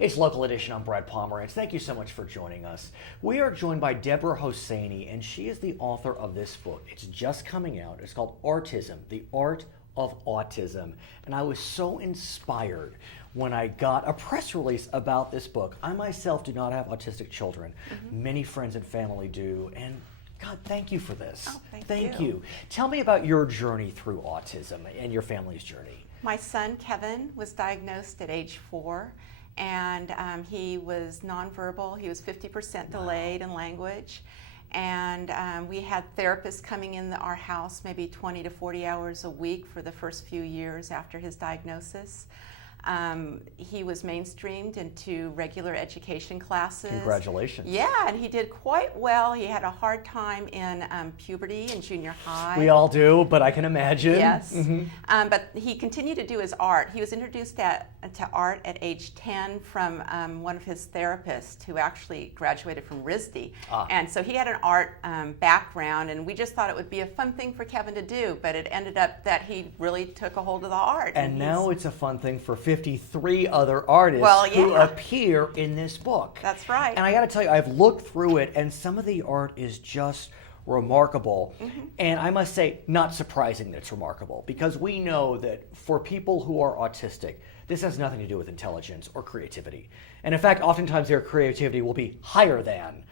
It's Local Edition. I'm Brad Pomerance. Thank you so much for joining us. We are joined by Debra Hosseini, and she is the author of this book. It's just coming out. It's called Artism, The Art of Autism. And I was so inspired when I got a press release about this book. I myself do not have autistic children. Many friends and family do. And God, thank you for this. Oh, thank you. Tell me about your journey through autism and your family's journey. My son, Kevin, was diagnosed at age 4, and he was nonverbal. He was 50% delayed in language. And we had therapists coming in our house maybe 20 to 40 hours a week for the first few years after his diagnosis. He was mainstreamed into regular education classes. Congratulations. Yeah, and he did quite well. He had a hard time in puberty and junior high. We all do, but I can imagine. Yes. But he continued to do his art. He was introduced to art at age 10 from one of his therapists who actually graduated from RISD. And so he had an art background, and we just thought it would be a fun thing for Kevin to do, but it ended up that he really took a hold of the art. And now it's a fun thing for 53 other artists who appear in this book. That's right. And I got to tell you, I've looked through it, and some of the art is just remarkable. And I must say, not surprising that it's remarkable, because we know that for people who are autistic, this has nothing to do with intelligence or creativity. And in fact, oftentimes their creativity will be higher than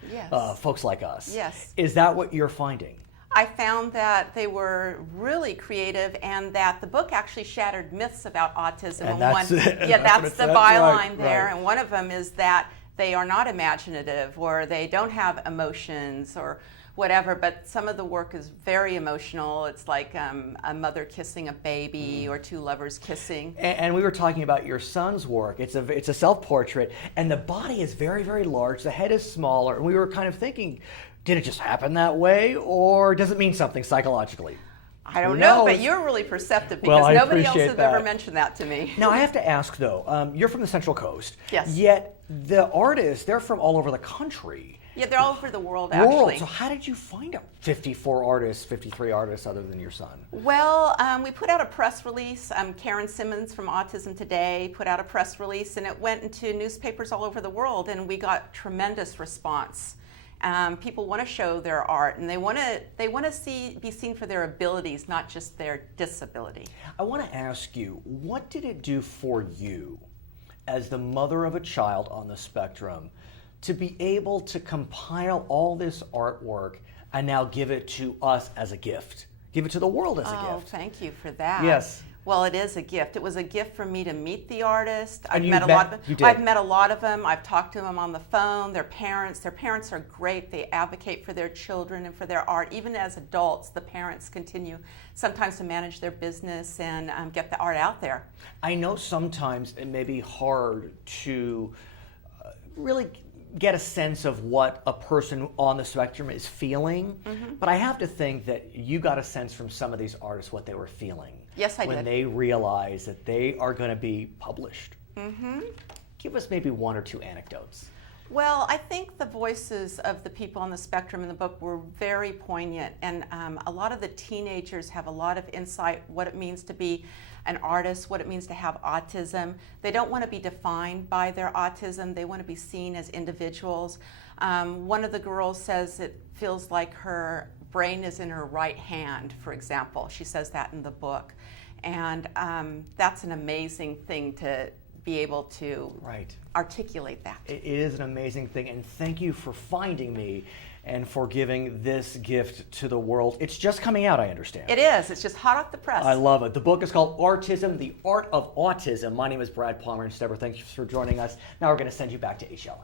folks like us. Yes. Is that what you're finding? I found that they were really creative, and that the book actually shattered myths about autism. And that's the byline right, there. right. And one of them is that they are not imaginative, or they don't have emotions, or whatever. But some of the work is very emotional. It's like a mother kissing a baby, or two lovers kissing. And we were talking about your son's work. It's a self-portrait, and the body is very, very large. The head is smaller, and we were kind of thinking, did it just happen that way, or does it mean something psychologically? I don't know, but you're really perceptive, because well, nobody else has ever mentioned that to me. Now, I have to ask, though, you're from the Central Coast. Yes. Yet the artists, they're from all over the country. Yeah, they're all over the world, actually. So how did you find out 54 artists, 53 artists other than your son? Well, we put out a press release. Karen Simmons from Autism Today put out a press release, and it went into newspapers all over the world, and we got tremendous response. People want to show their art, and they want to be seen for their abilities, not just their disability. I want to ask you, what did it do for you as the mother of a child on the spectrum to be able to compile all this artwork and now give it to us as a gift? Give it to the world as a gift. Oh, thank you for that. Yes. Well, it is a gift. It was a gift for me to meet the artist. I've met a lot of them. I've met a lot of them. I've talked to them on the phone. Their parents are great. They advocate for their children and for their art. Even as adults, the parents continue sometimes to manage their business and get the art out there. I know sometimes it may be hard to really get a sense of what a person on the spectrum is feeling, but I have to think that you got a sense from some of these artists what they were feeling. Yes, I did. When they realized that they are going to be published. Give us maybe one or two anecdotes. Well, I think the voices of the people on the spectrum in the book were very poignant, and a lot of the teenagers have a lot of insight what it means to be an artist, what it means to have autism. They don't want to be defined by their autism. They want to be seen as individuals. One of the girls says it feels like her brain is in her right hand, for example. She says that in the book. And that's an amazing thing to be able to articulate that. It is an amazing thing, and thank you for finding me and for giving this gift to the world. It's just coming out, I understand. It is. It's just hot off the press. I love it. The book is called Artism, The Art of Autism. My name is Brad Pomerance. Debra, thank you for joining us. Now we're going to send you back to HLN.